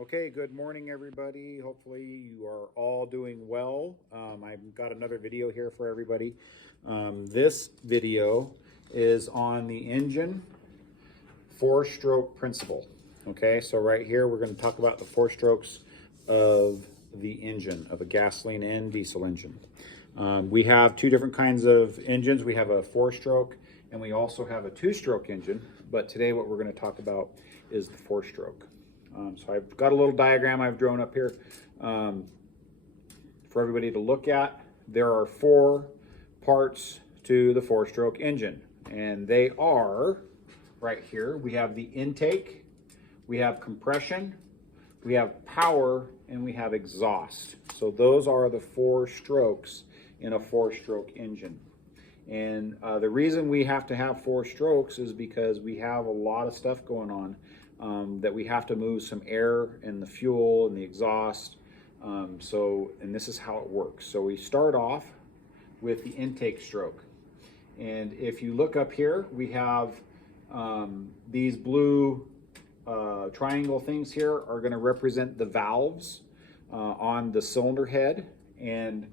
Okay, good morning, everybody. Hopefully, you are all doing well. I've got another video here for everybody. This video is on the engine four-stroke principle. Okay, so right here, we're going to talk about the four strokes of the engine, of a gasoline and diesel engine. We have two different kinds of engines. We have a four-stroke, and we also have a two-stroke engine. But today, what we're going to talk about is the four-stroke. So I've got a little diagram I've drawn up here for everybody to look at. There are four parts to the four-stroke engine, and they are right here. We have the intake, we have compression, we have power, and we have exhaust. So those are the four strokes in a four-stroke engine. And the reason we have to have four strokes is because we have a lot of stuff going on that we have to move some air and the fuel and the exhaust. And this is how it works. So we start off with the intake stroke. And if you look up here, we have these blue triangle things here are going to represent the valves on the cylinder head. And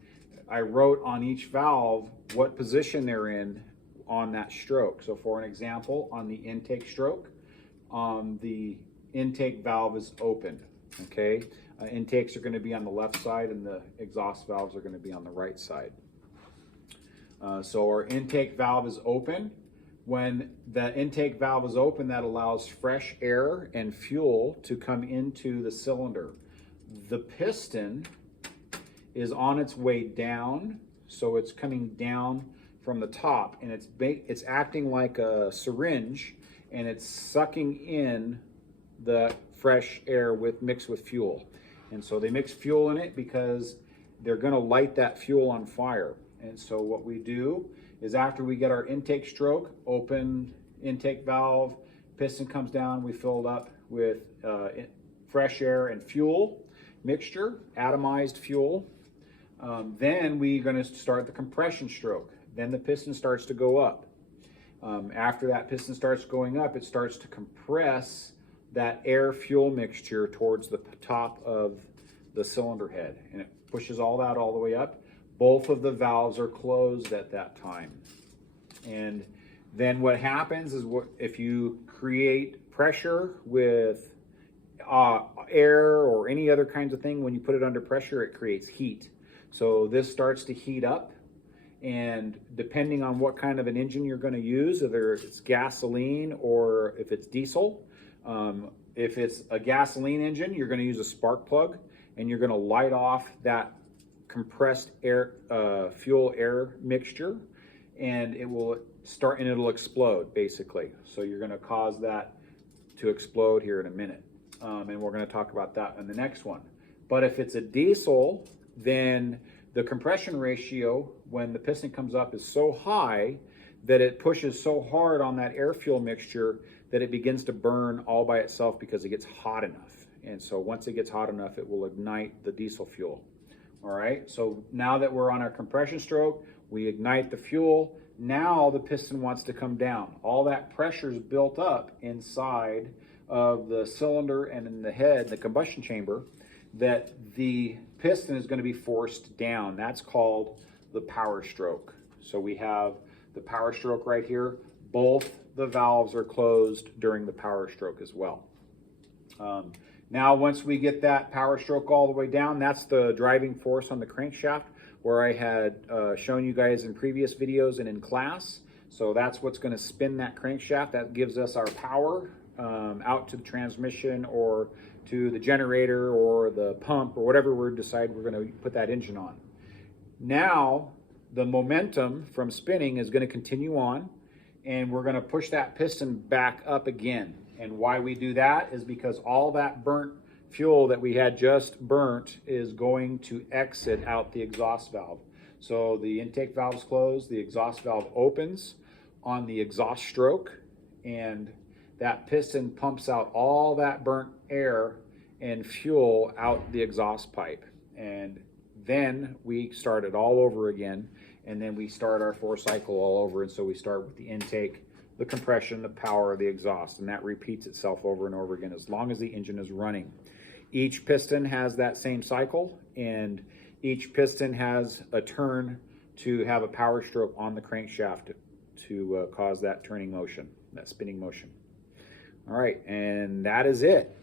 I wrote on each valve what position they're in on that stroke. So for an example, on the intake stroke, the intake valve is open, okay? Intakes are going to be on the left side and the exhaust valves are going to be on the right side. So our intake valve is open. When the intake valve is open, that allows fresh air and fuel to come into the cylinder. The piston is on its way down, so it's coming down from the top, and it's acting like a syringe, and it's sucking in the fresh air mixed with fuel. And so they mix fuel in it because they're going to light that fuel on fire. And so what we do is after we get our intake stroke, open intake valve, piston comes down, we fill it up with fresh air and fuel mixture, atomized fuel. Then we're going to start the compression stroke. Then the piston starts to go up. After that piston starts going up, it starts to compress that air-fuel mixture towards the top of the cylinder head, and it pushes all that all the way up. Both of the valves are closed at that time. And then what happens is if you create pressure with air or any other kinds of thing, when you put it under pressure, it creates heat. So this starts to heat up. And depending on what kind of an engine you're going to use, whether it's gasoline or if it's diesel, if it's a gasoline engine, you're going to use a spark plug and you're going to light off that compressed air, fuel air mixture, and it will start and it'll explode basically. So you're going to cause that to explode here in a minute. And we're going to talk about that in the next one. But if it's a diesel, then the compression ratio when the piston comes up is so high that it pushes so hard on that air-fuel mixture that it begins to burn all by itself because it gets hot enough. And so once it gets hot enough, it will ignite the diesel fuel. All right, so now that we're on our compression stroke, we ignite the fuel. Now the piston wants to come down. All that pressure is built up inside of the cylinder and in the head, the combustion chamber, that the piston is going to be forced down. That's called the power stroke. So we have the power stroke right here. Both the valves are closed during the power stroke as well. Now, once we get that power stroke all the way down, that's the driving force on the crankshaft where I had shown you guys in previous videos and in class. So that's what's going to spin that crankshaft. That gives us our power out to the transmission or to the generator or the pump or whatever we decide we're going to put that engine on. Now, the momentum from spinning is going to continue on, and we're going to push that piston back up again. And why we do that is because all that burnt fuel that we had just burnt is going to exit out the exhaust valve. So the intake valve is closed, the exhaust valve opens on the exhaust stroke, and that piston pumps out all that burnt air and fuel out the exhaust pipe. And then we start it all over again, and then we start our four cycle all over. And so we start with the intake, the compression, the power, the exhaust, and that repeats itself over and over again as long as the engine is running. Each piston has that same cycle, and each piston has a turn to have a power stroke on the crankshaft to cause that turning motion, that spinning motion. All right, and that is it.